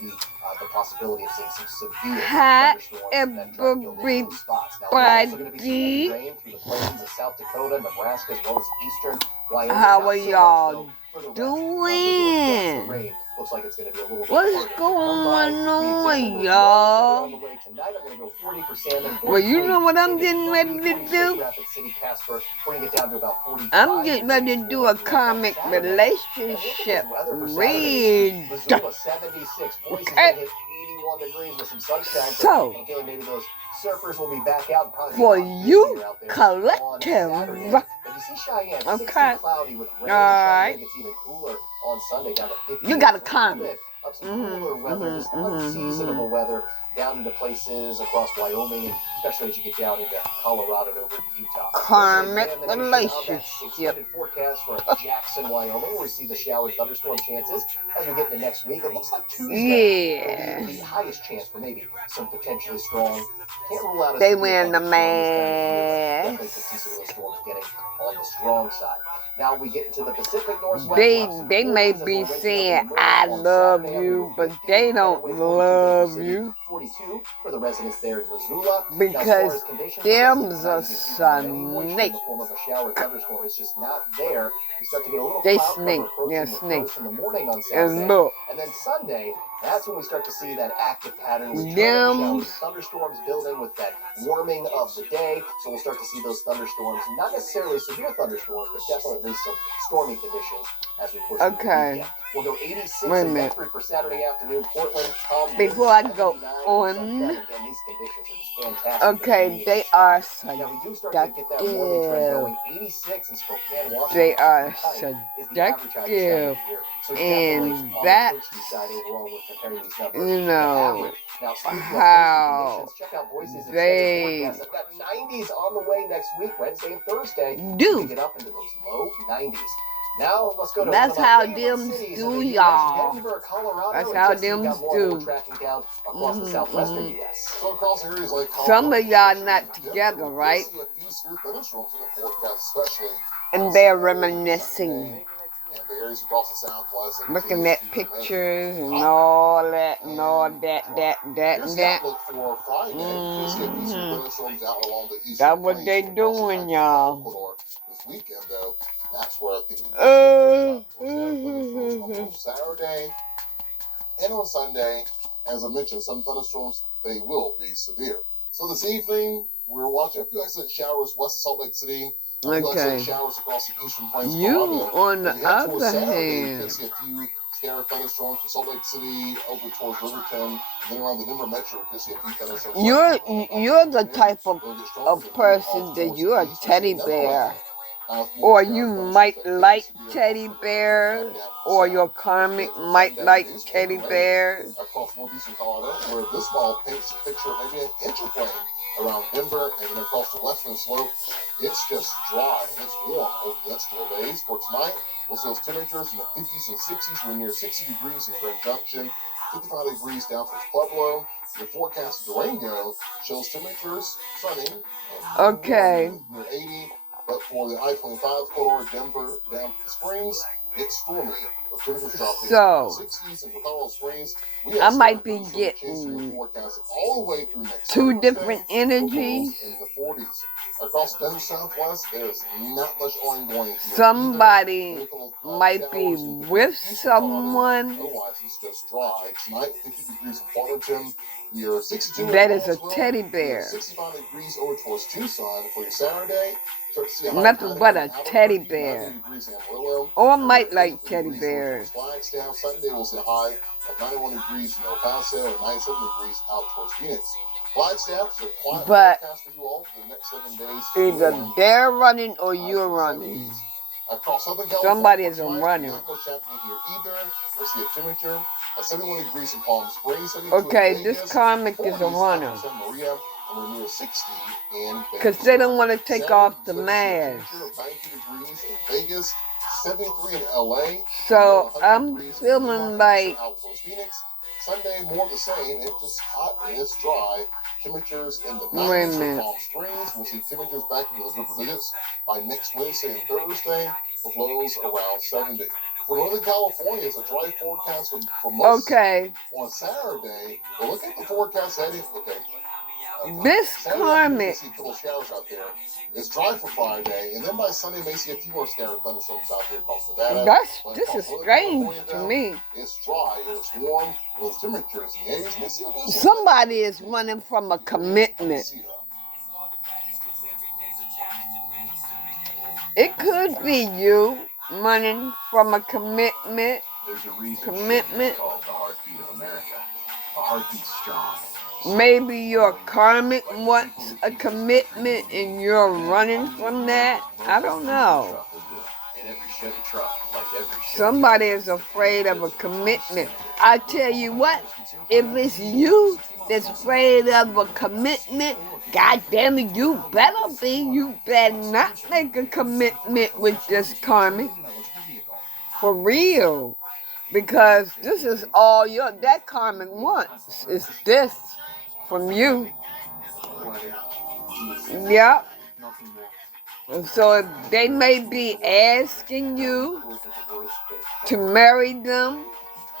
the possibility of seeing some severe Hi, thunderstorms that try to build in those spots. Now, we're also going to be seeing heavy rain through the plains of South Dakota, Nebraska, as well as eastern Wyoming. how are y'all doing? Rain looks like it's going to be a little bit What's going on, y'all? Tonight, I'm going to go 40 for salmon. Well, you know what I'm getting ready to do? Rapid City, Casper, bring it down to about 45. I'm getting ready to do a karmic relationship read. Missoula 76, Boise Okay. hit 81 degrees with some sunshine. So, I'm feeling maybe those surfers will be back out. for you, collective. But you see Cheyenne, Okay. cloudy with rain. Alright. Cheyenne gets even cooler on Sunday, down to 50. You got a comment. Of some cooler weather, just unseasonable weather down into places across Wyoming, and especially as you get down into Colorado and over to Utah. Karmic relationship. Extended forecast for Jackson, Wyoming, where we see the shower and thunderstorm chances as we get into next week. It looks like Tuesday will be the highest chance for maybe some potentially strong. Can't rule out They wearing the mask. Definitely could see some of those storms getting on the strong side. Now we get into the Pacific Northwest. They may be saying I love you, but they don't love you 42 for the residents there in Missoula. because them's a snake. The form of a shower thunderstorm is just not there. We start to get a little They cloud snake. cover They're approaching the snake. coast in the morning on Saturday. And look, And then Sunday, that's when we start to see that active pattern with them thunderstorms building with that warming of the day. So we'll start to see those thunderstorms, not necessarily severe thunderstorms, but definitely some stormy conditions as we push through the weekend. We'll go 86 in Bedford for Saturday afternoon. Portland, before I go on, again, these conditions are just fantastic. okay, they are Now we do start to get that warming trend seductive. going. 86 in Spokane, Washington. They are seductive. So and that's, you know, how they I've got 90s on the way next week, Wednesday and Thursday. do. Get up into those low 90s. Now let's go to that's how them do, y'all. That's how them do. Some of y'all not together, right? And they're reminiscing, looking at pictures and all that and all that and that. That's what they doing, y'all. This weekend, though, that's where I think on Saturday and on Sunday, as I mentioned, some thunderstorms, they will be severe. So this evening, we're watching a few isolated showers west of Salt Lake City. Okay. Showers across the eastern plains. You, on the other hand, you can see a few scattered thunderstorms from Salt Lake City over towards Riverton, and then around the Denver metro, you can see a few thunderstorms. You're the type of person that you're a teddy bear. Or you might like teddy bears, or your karmic might like teddy bears. Across northeastern Colorado, where this ball paints a picture of maybe an inch of rain around Denver, and then across the western slope, it's just dry and it's warm over the next 4 days. For tonight, we'll see those temperatures in the 50s and 60s. We're near 60 degrees in Grand Junction, 55 degrees down towards Pueblo. Your forecast of Durango shows temperatures sunny. Okay. Near 80. But for the I-25 corridor, Denver down to the Springs, it's stormy. With temperatures dropping So, 60s and for Colorado Springs, I might be getting all the way through next two different energies. in the 40s. Across the desert southwest, there's not much ongoing. Somebody might be with someone. Otherwise, it's just dry. Tonight, 50 degrees in Fullerton. You're 62 that is a teddy bear. 65 degrees over towards Tucson for your Saturday. Nothing but a teddy bear. Or might like teddy bears. Flagstaff Sunday will see a high of 91 degrees in El Paso and 97 degrees out towards Phoenix. Flagstaff is a quiet forecast for you all for the next 7 days. Either they're running or you're running. Across Southern California, somebody is a runner. Not much happening here either. We'll see a temperature at 71 degrees in Palm Springs. Okay, this karmic is a runner. Maria, and we're near 60 in because they don't want to take off the mask. 90 degrees in Vegas, 73 in LA. So I'm feeling like Phoenix. Sunday, more of the same. It's just hot and it's dry. Temperatures in the 90s in Palm Springs. We'll see temperatures back into the double digits by next Wednesday and Thursday, with lows around 70. For Northern California, it's a dry forecast for most. Okay. On Saturday, well, look at the forecast heading. Okay. This Saturday, Karmic. you see a couple showers out there. It's dry for Friday, and then by Sunday, you may see a few more scattered thunderstorms out there across Nevada. This is strange to me. It's dry, it's warm, with temperatures. Somebody is running from a commitment. It could be you running from a commitment. There's a reason it's called the heartbeat of America. A heartbeat strong. Maybe your karmic wants a commitment and you're running from that. I don't know. Somebody is afraid of a commitment. I tell you what, if it's you that's afraid of a commitment, God damn it, you better be. You better not make a commitment with this karmic. For real. Because this is all that karmic wants is this from you. Yep. And so they may be asking you to marry them,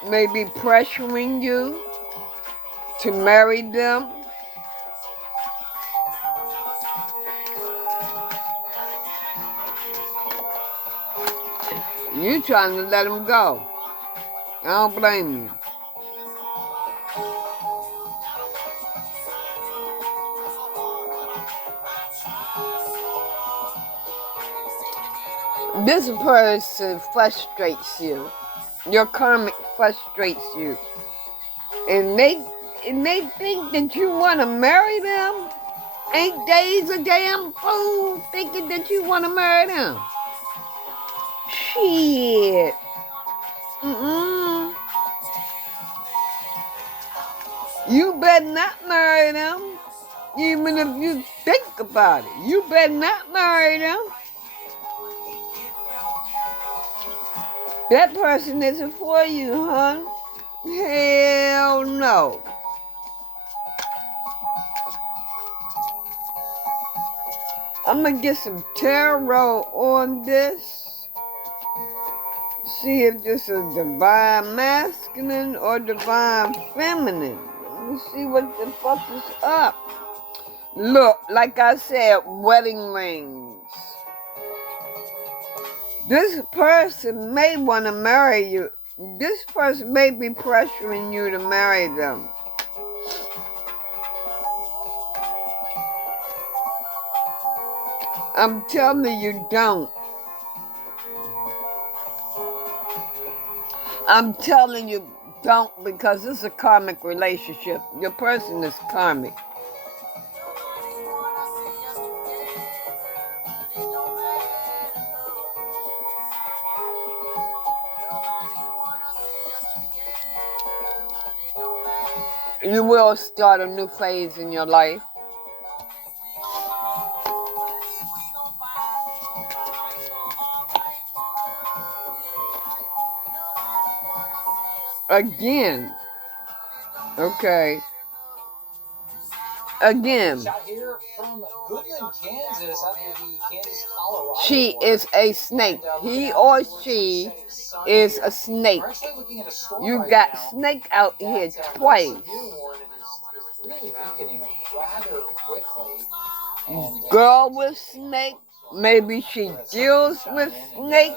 maybe pressuring you to marry them. You trying to let them go. I don't blame you. This person frustrates you. Your karmic frustrates you. And they think that you want to marry them. 8 days a damn fool thinking that you want to marry them. Shit. You better not marry them. Even if you think about it. You better not marry them. That person isn't for you, huh? Hell no. I'm going to get some tarot on this. See if this is divine masculine or divine feminine. Let me see what the fuck is up. Look, like I said, wedding rings. This person may want to marry you. This person may be pressuring you to marry them. I'm telling you, don't. I'm telling you, don't, because this is a karmic relationship. Your person is karmic. You will start a new phase in your life. Again. Okay. Again. She is a snake. He or she is a snake. You got snake out here twice. Girl with snake. Maybe she deals with snake.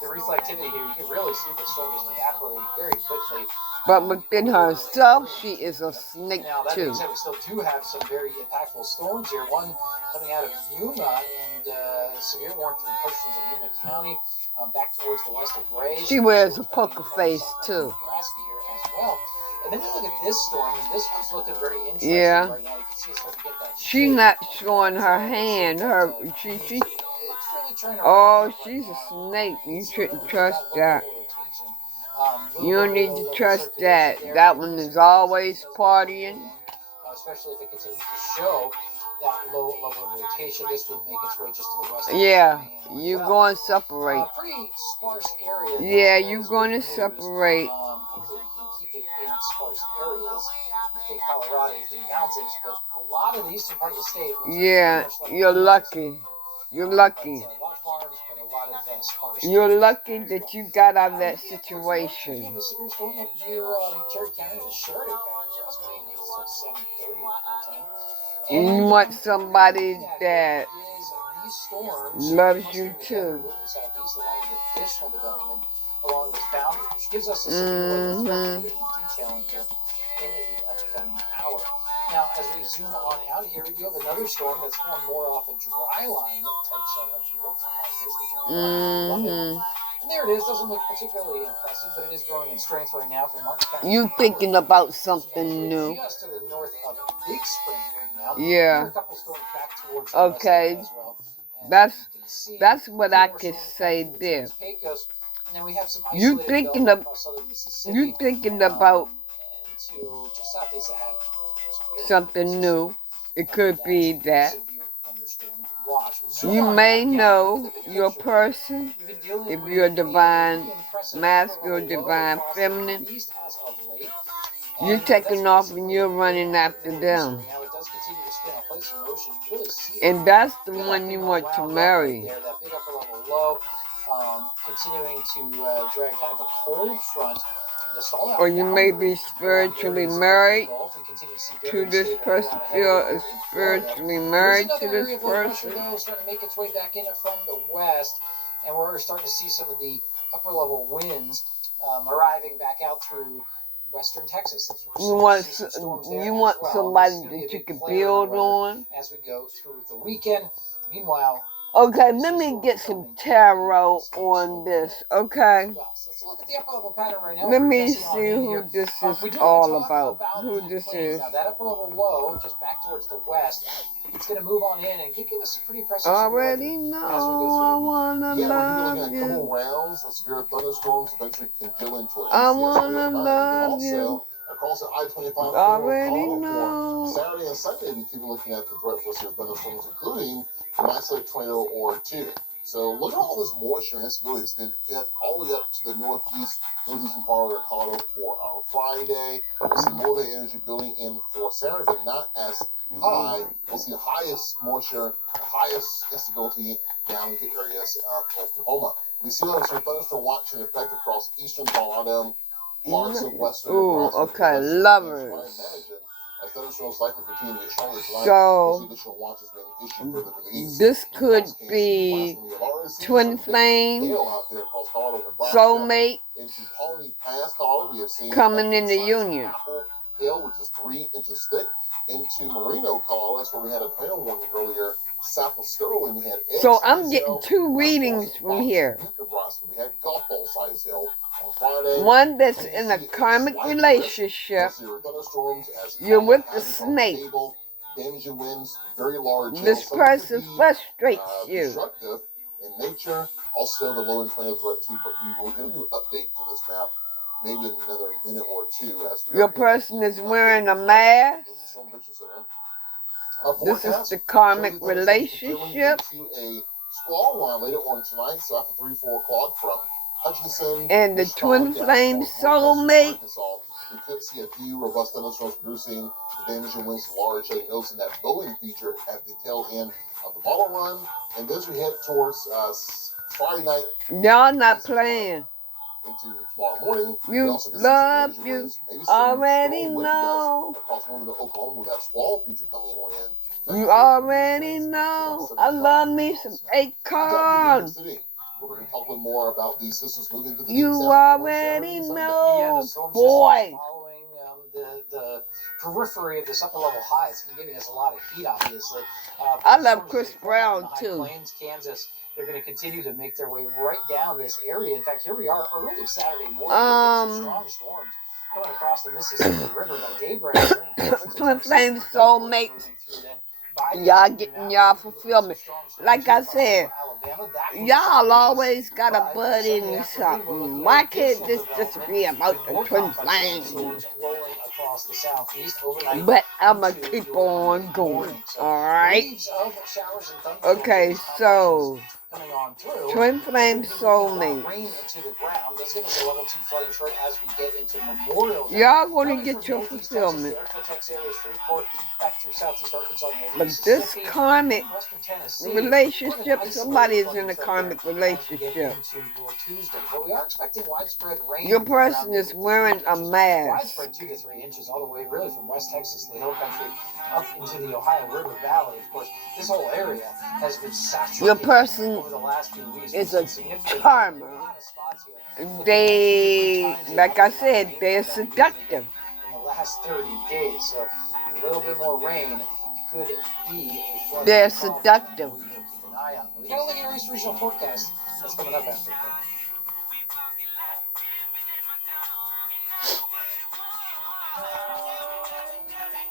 The reflectivity here, you can really see the storm just evaporate very quickly. But within herself, she is a snake now, that too. being said, we still do have some very impactful storms here. One coming out of Yuma and severe warning for portions of Yuma County, back towards the west of Ray. She wears a poker face too. Nebraska here as well. And then you look at this storm, and this one's looking very interesting right now. You can see it's starting to get that. She's not showing her hand. She. Oh, she's a snake. You shouldn't trust that. You don't need to trust that. That one is always partying. Especially if it continues to show that low level of rotation. This would make its way just to the west. Yeah, you're going to separate. Pretty sparse area. Yeah, you're going to separate. Hopefully we can keep it in sparse areas. You think Colorado, you think mountains, but a lot of the eastern part of the state. Yeah, you're lucky. You're lucky. A lot of farms, but a lot of sparse. You're lucky that you got out of that situation. The severe storm up near Cherry County to Sheridan County for us right now. It's 7:30 at that time. You want somebody that these storms loves you too. Southeast, along with additional development along this boundary, which gives us a severe weather threat detailing here in the upcoming hour. Now, as we zoom on out here, we do have another storm that's formed more off a dry line type setup here. And there it is. Doesn't look particularly impressive, but it is growing in strength right now from Martin County. You thinking about something new? Just to the north of Big Spring right now. Yeah. A couple storms back towards the okay. west as well. That's what I could say there. You thinking about something new. It could be that you may know your person, if you're divine masculine, divine feminine, you're taking off and you're running after them. And that's the one you want to marry. Continuing to drag kind of a cold front. Or you may be spiritually married to this person, feel spiritually married to this person. Starting to make its way back in from the west, and we're starting to see some of the upper level winds arriving back out through western Texas. You want somebody that you can build on as we go through the weekend. Meanwhile. Okay, let me get some tarot on this, okay? Let me see who this is all about, who this is. Now, that upper level low, just back towards the west, it's going to move on in and give us a pretty impressive already know I want to love you. Yeah, we're looking at a couple rounds of severe thunderstorms eventually congeal into an I want to love you. Across the I-25 already know. Saturday and Sunday, we keep looking at the threat for severe thunderstorms, including an isolated tornado or two. So look at all this moisture and instability that's going to get all the way up to the northeastern part of Colorado for our Friday. We'll see more of the energy building in for Saturday, but not as high. We'll see the highest moisture, the highest instability down into areas of Oklahoma. We see some thunderstorm watch in effect across eastern Colorado. Ooh, okay, lovers. So, this could be twin flame, soulmate, coming in the union. Hail, which is 3 inches thick, into Merino, Colorado. That's where we had a tornado warning earlier. South of Sterling, we had so I'm getting two readings from here. We had golf ball size hail on Friday. One that's in a karmic relationship. You're with the snake. Damaging winds, very large. This person frustrates you. Destructive in nature. Also, the low end tornado threat too. But we will give you an update to this map. Maybe in another minute or two. Your person is wearing a mask. This is the karmic relationship. A squall line later on tonight, so after 3-4 o'clock from Hutchinson. And the twin flame soulmate. We could see a few robust thunderstorms producing the damaging winds large. You notice in that Boeing feature at the tail end of the bottle run. And as we head towards Friday night. Y'all not playing. Into tomorrow morning. You love you already know. Across northern Oklahoma with that squall feature coming on in. You already know. I love me some acorn. We're going to talk a little more about these systems moving to the you already know, boy. Following the periphery of this upper level high, it's been giving us a lot of heat, obviously. I love Chris Brown too. Plains, Kansas. They're going to continue to make their way right down this area. In fact, here we are early Saturday morning. Some strong storms coming across the Mississippi River by daybreak. Twin flame soulmates. Y'all getting y'all fulfillment. Like I said, y'all always got a bud in something. Why can't this just be about the twin flames? But I'm going to keep on going. Alright? Okay, so coming on through. Twin flame soulmate. Rain into the ground. That's give us a level 2 flooding threat as we get into Memorial Day. Y'all gonna get your fulfillment. But this karmic relationship, somebody is in a karmic relationship. Your person is wearing a mask. Widespread 2 to 3 inches all the way really from West Texas, the hill country, up into the Ohio River Valley. Of course, this whole area has been saturated. Your person over the last few weeks is a charmer. They, like I said, they're seductive. In the last 30 days, so a little bit more rain could be a flood. They're seductive. Keep an eye on. We gotta look at your East Regional forecast. That's coming up after the break.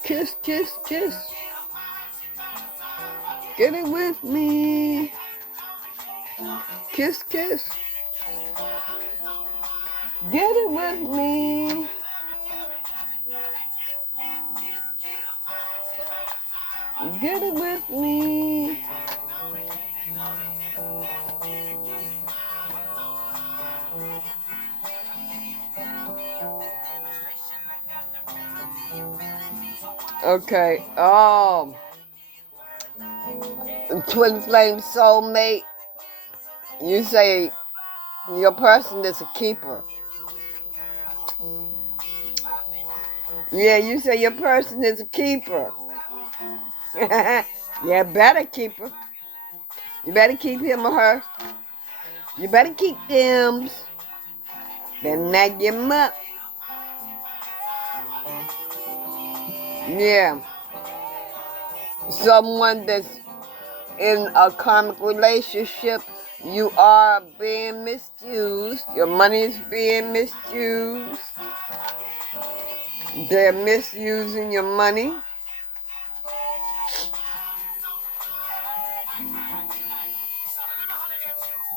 Kiss, kiss, kiss. Get it with me. Kiss, kiss. Get it with me. Get it with me. Okay, twin flame soulmate, you say your person is a keeper. Yeah, you say your person is a keeper. Yeah, better keep her. You better keep him or her. You better keep them. Then nag him up. Yeah. Someone that's in a karmic relationship, you are being misused. Your money is being misused. They're misusing your money.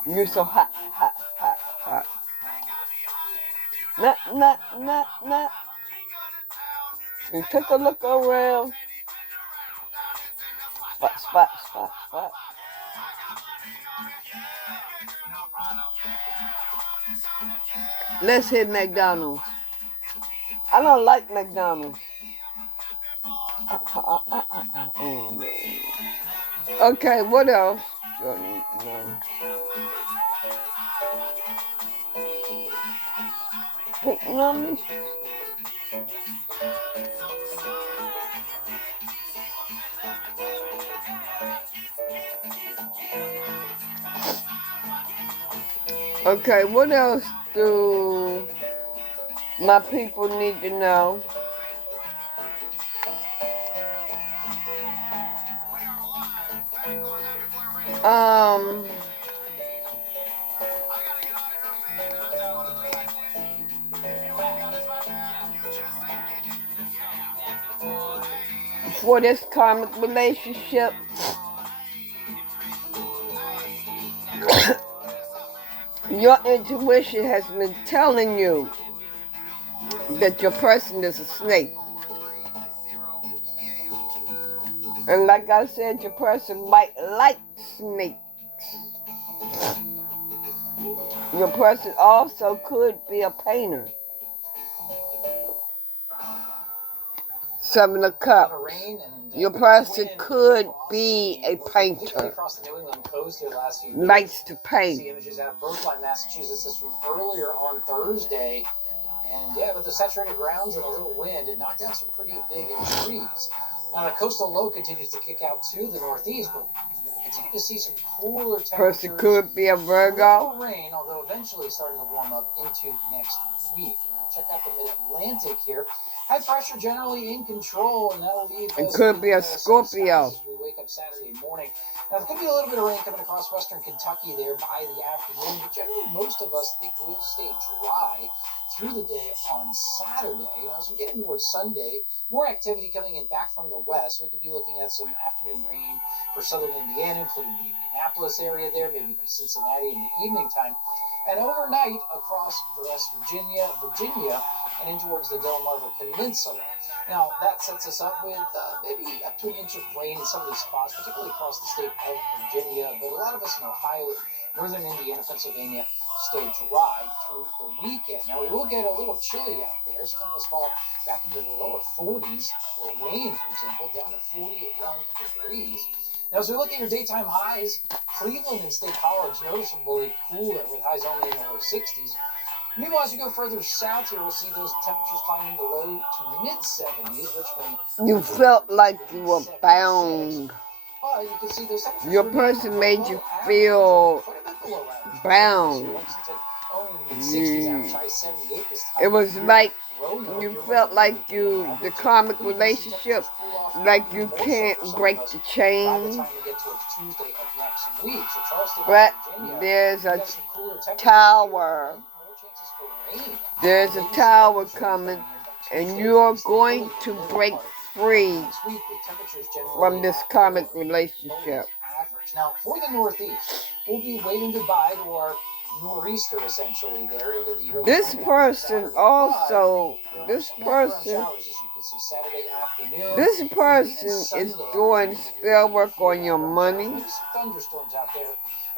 You're so hot, hot, hot, hot. Nah. You take a look around. Spot. Let's hit McDonald's. I don't like McDonald's. Okay, what else? Hitting on me? Okay, what else do my people need to know? For this karmic relationship, your intuition has been telling you that your person is a snake. And like I said, your person might like snakes. Your person also could be a painter. 7 of Cups. Your person could be a painter. Likes to paint. Images out of Brookline, Massachusetts. This from earlier on Thursday. And yeah, with the saturated grounds and a little wind, it knocked down some pretty big trees. Now the coastal low continues to kick out to the northeast, but we're going to continue to see some cooler temperatures. Person could be a Virgo. Rain, although eventually starting to warm up into next week. Check out the mid-Atlantic here. High pressure generally in control, and that'll leave us. It could be a Scorpio. As we wake up Saturday morning. Now, there could be a little bit of rain coming across western Kentucky there by the afternoon, but generally most of us think we'll stay dry through the day on Saturday. As we get in towards Sunday, more activity coming in back from the west. We could be looking at some afternoon rain for southern Indiana, including the Indianapolis area there, maybe by Cincinnati in the evening time. And overnight across West Virginia, and in towards the Delmarva Peninsula. Now, that sets us up with maybe up to an inch of rain in some of these spots, particularly across the state of Virginia. But a lot of us in Ohio, northern Indiana, Pennsylvania, stay dry through the weekend. Now, we will get a little chilly out there. Some of us fall back into the lower 40s. Wayne, for example, down to 41 degrees. Now, as we look at your daytime highs, Cleveland and State College noticeably cooler with highs only in the low 60s. Meanwhile, as you go further south here, we'll see those temperatures climbing to low to mid 70s. Richmond, you felt like you were bound. but you can see those temperatures Your person made you feel bound. It was like you felt like the karmic relationship, like you can't break the chain. But there's a tower. There's a tower coming, and you're going to break free from this karmic relationship. Now, for the Northeast, we'll be waiting goodbye to our nor'easter, essentially, there into the early This person also, this person is doing spell work on your money. Thunderstorms out there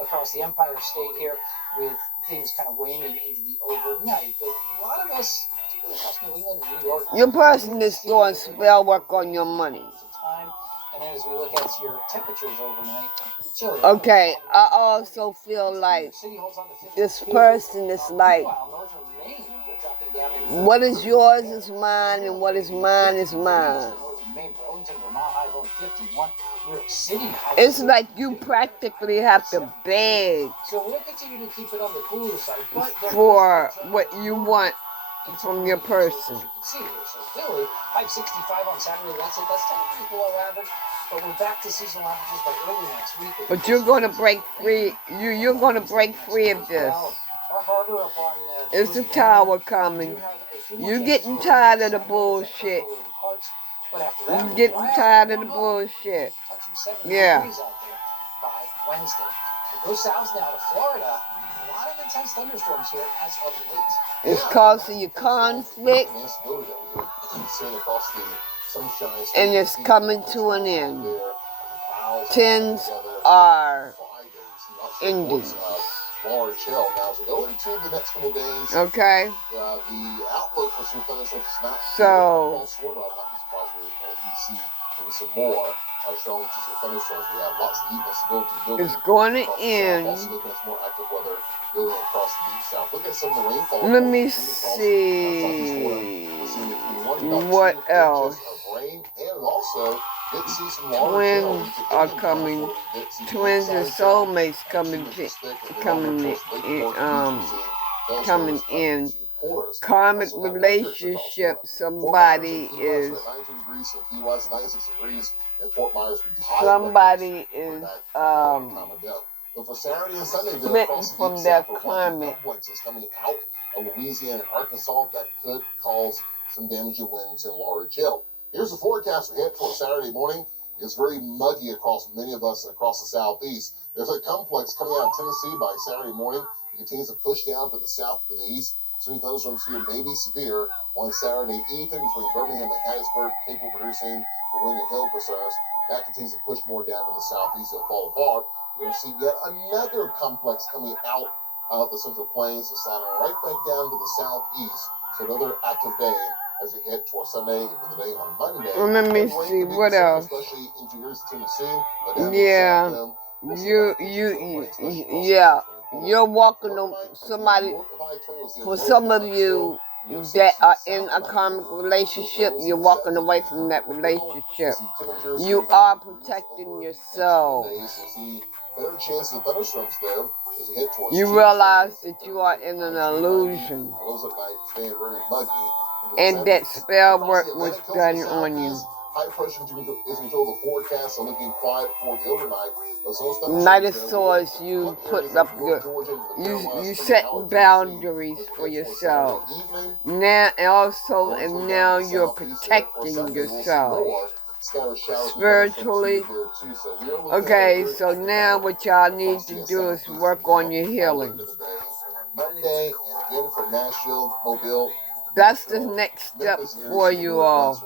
across the Empire State here, with things kind of waning into the overnight. But a lot of us, particularly across New England and New York, your person is doing spell work on your money. And then as we look at your temperatures overnight, chilly. Okay, I also feel like this person is like, what is yours is mine, and what is mine is mine. It's like you practically have to beg for what you want from your person. Philly, high 65 on Saturday, Wednesday. That's 10 degrees below average, but we're back to seasonal averages by early next week. But you're going to break free. You're going to break free of this. It's a tower coming. You're getting tired of the bullshit. You're getting tired of the bullshit. Yeah. By Wednesday. Go south now to Florida. A lot of intense thunderstorms here as of late. It's causing you conflict, and it's coming to an end. Tens are endings. Okay. So it's going to end. Let me see what else. Twins are coming. Twins and soulmates coming in. Karmic relationship. Somebody is But for Saturday and Sunday, smitten from their karmic. Coming out of Louisiana and Arkansas that could cause some damaging winds in Large Hill. Here's the forecast ahead for Saturday morning. It's very muggy across many of us across the southeast. There's a complex coming out of Tennessee by Saturday morning. It continues to push down to the south and to the east. Some thunderstorms here may be severe on Saturday evening between Birmingham and Hattiesburg, capable of producing the wind and hail concerns. That continues to push more down to the southeast and fall apart. We're going to see yet another complex coming out of the Central Plains and sliding right back down to the southeast. So another active day as we head towards Sunday and the day on Monday. Well, let me see what else. Especially into yours, Tennessee. Yeah, you're walking on somebody. For some of you that are in a karmic relationship, you're walking away from that relationship. You are protecting yourselves. You realize that you are in an illusion, and that spell work was done on you. High pressure is control the forecast, so looking quiet for the overnight. Knight of Swords, you put up you set boundaries for yourself. Now you're protecting yourself spiritually. Okay, so now what y'all need to do is work on your healing. Monday, and again from Nashville, Mobile, That's the next step for you all.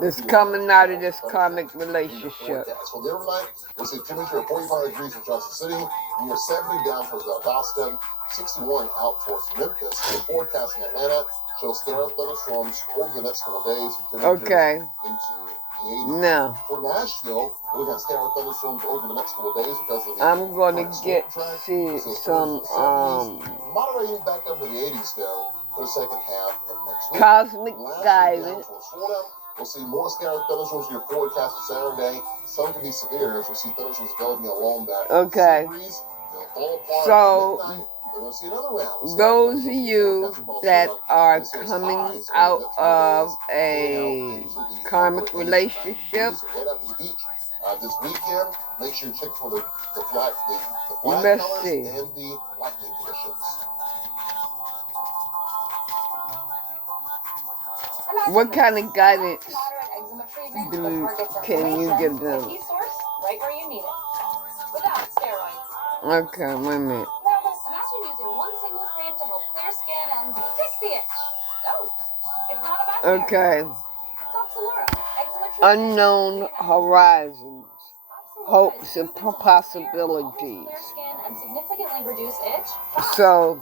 That's coming out of this karmic relationship. So the overnight, we'll see a temperature of 45 degrees in Johnson City. We are 70 down towards Valdosta, 61 out towards Memphis. The forecast in Atlanta shows scattered thunderstorms over the next couple of days. Okay. Into the 80s. Now, for Nashville, we're going to have scattered thunderstorms over the next couple of days because of the I'm going to get see some moderating back up to the 80s though for the second half of next week. cosmic guidance. We'll see more scattered thunderstorms in your forecast on Saturday. Some can be severe as we see thunderstorms developing along that sea breeze. They'll fall apart at midnight. We're going to see another round. Those of you that are coming out of a karmic relationship, this weekend, make sure you check for the flag colors and the lightning conditions. what kind of guidance can you give them? Right where you need it, without steroids. Okay, wait a minute. Imagine using one single cream to help clear skin and fix the itch. Oh, it's not a bad Okay. Oxalora. Unknown horizons, hopes and possibilities. And significantly reduce itch. So,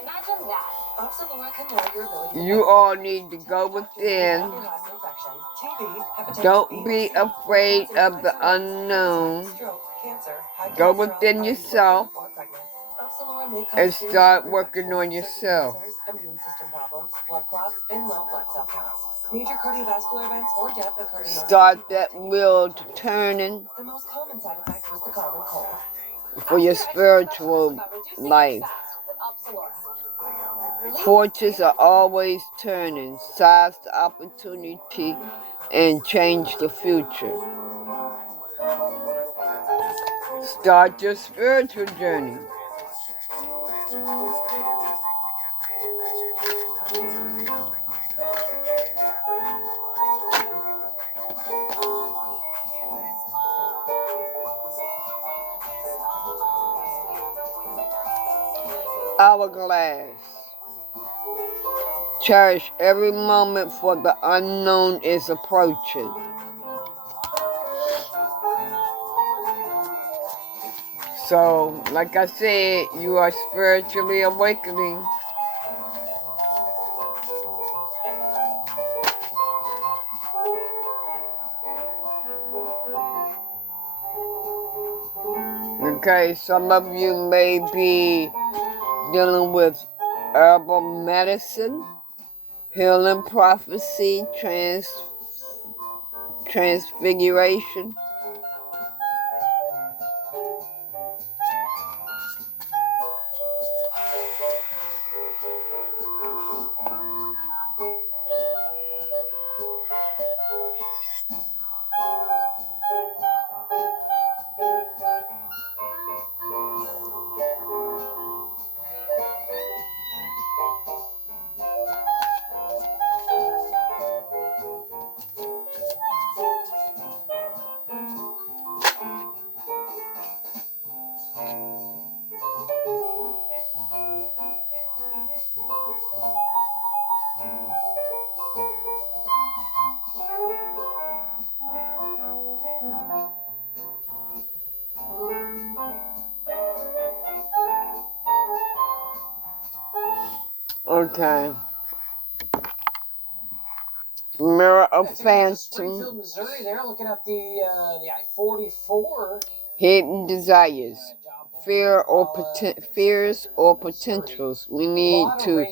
imagine that. Oxalora can lower your ability. You all need to go within. Don't be afraid of the unknown. Go within yourself and start working on yourself. Immune system problems, blood clots, and low blood cell counts. Major cardiovascular events or death occurred in Start that wheel to turning the most common side effect was the common cold. for your spiritual life. Fortunes are always turning, size the opportunity and change the future. Start your spiritual journey. Hourglass. Cherish every moment for the unknown is approaching. So, like I said, you are spiritually awakening. Okay, some of you may be dealing with herbal medicine, healing prophecy, transfiguration. Okay. Mirror of Phantom. Springfield, Missouri. They're looking at the I-44. Hidden desires, fears or potentials. We need to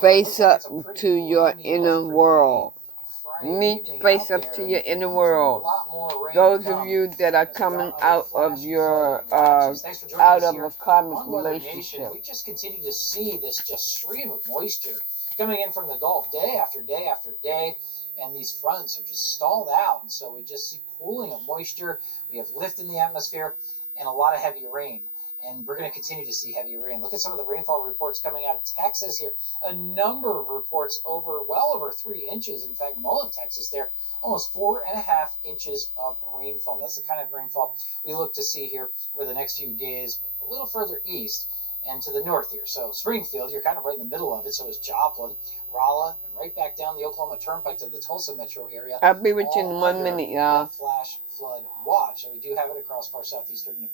face up to your inner world. You need to face up to your inner world. Those of you that are coming out of your out of a karmic relationship. We just continue to see this just stream of moisture coming in from the Gulf day after day after day, and these fronts are just stalled out, and so we just see pooling of moisture. We have lift in the atmosphere and a lot of heavy rain. And we're going to continue to see heavy rain. Look at some of the rainfall reports coming out of Texas here. A number of reports well over 3 inches. In fact, Mullen, Texas, there, almost 4.5 inches of rainfall. That's the kind of rainfall we look to see here over the next few days, but a little further east. and to the north here. So Springfield, you're kind of right in the middle of it. So is Joplin, Rolla, and right back down the Oklahoma Turnpike to the Tulsa metro area. I'll be with you in all 1 under minute, y'all. that flash flood watch. So we do have it across far southeastern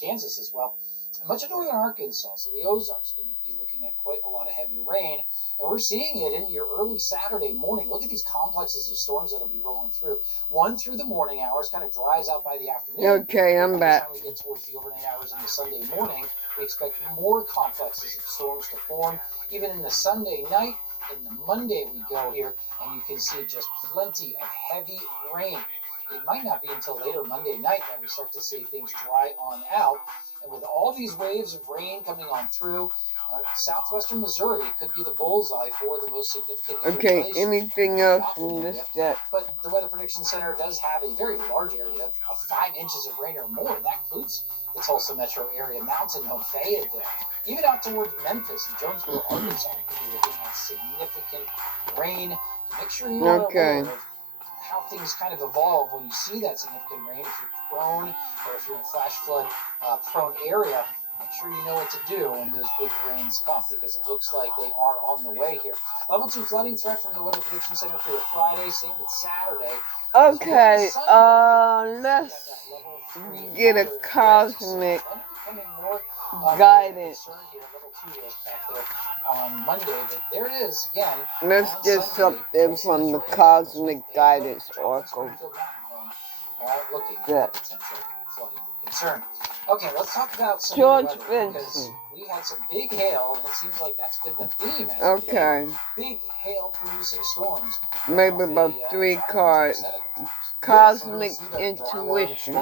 Kansas as well. And much of northern Arkansas, so the Ozarks, going to be looking at quite a lot of heavy rain. And we're seeing it in your early Saturday morning. Look at these complexes of storms that'll be rolling through. One through the morning hours, kind of dries out by the afternoon. Okay, I'm back. By the time we get towards the overnight hours in the Sunday morning, we expect more complexes of storms to form. Even in the Sunday night, in the Monday we go here, and you can see just plenty of heavy rain. It might not be until later Monday night that we start to see things dry on out. And with all these waves of rain coming on through, southwestern Missouri could be the bullseye for the most significant. Okay, anything else from this jet? But the Weather Prediction Center does have a very large area of 5 inches of rain or more. And that includes the Tulsa metro area, Mountain Home, Fayetteville, even out towards Memphis and Jonesboro, Arkansas. We could be looking at significant rain. So make sure you are aware of how things kind of evolve when you see that significant rain. If you're prone, or if you're in a flash flood prone area, make sure you know what to do when those big rains come, because it looks like they are on the way here. Level 2 flooding threat from the Weather Prediction Center for Friday, same with Saturday. Okay, let's get a cosmic guidance. On Monday, but there it is again. Let's get something from the Cosmic Guidance Oracle. Looking at potential flooding concern. Okay, let's talk about some George weather, because Benson. we had some big hail, and it seems like that's been the theme. Okay. Big hail-producing storms. Maybe about 3 cards. Cosmic Intuition.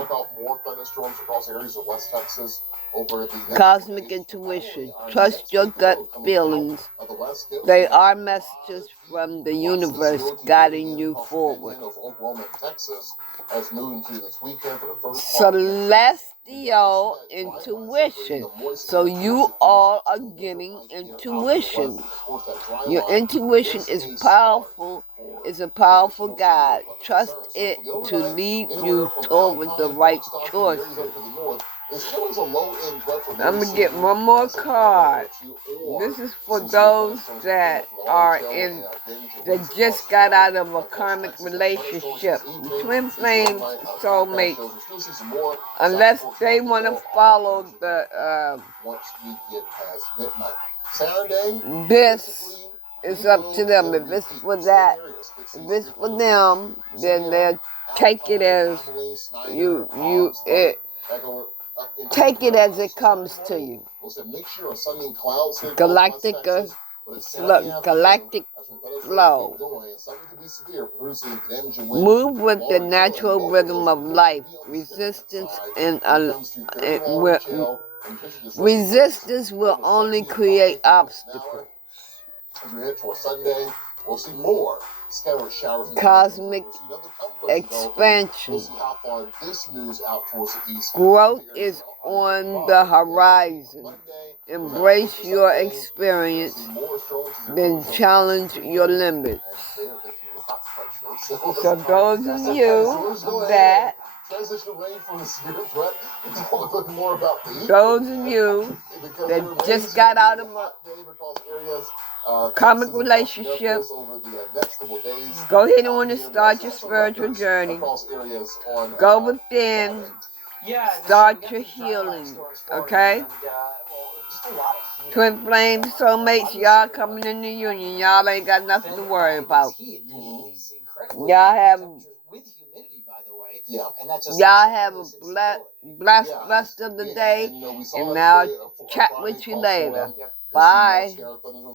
Cosmic Intuition. Trust your gut feelings. They are messages from the universe guiding you forward. Celestial intuition. So you all are getting intuition. Your intuition is powerful. It's a powerful guide. Trust it to lead you toward the right choices. I'm going to get one more card. This is for those that are that just got out of a karmic relationship. Twin flames, soulmates. Unless they want to follow the, this is up to them. If it's for that, if it's for them, then they'll take it as take it as it comes to you. Galactic flow. Move with the natural rhythm of life. Resistance resistance will only create obstacles. As we head toward Sunday, we'll see more scattered showers. Cosmic expansion. We'll see how far this moves out towards the east. Growth is on the horizon. Embrace your experience, then challenge your limits. So those of you that those of you that just got out of a karmic relationship, go ahead and want to start your spiritual journey. Go within, start your healing, okay? Twin flames, soulmates, y'all coming in the union. Y'all ain't got nothing to worry about. Y'all have a blessed rest of the day, and I'll chat with you later. Bye.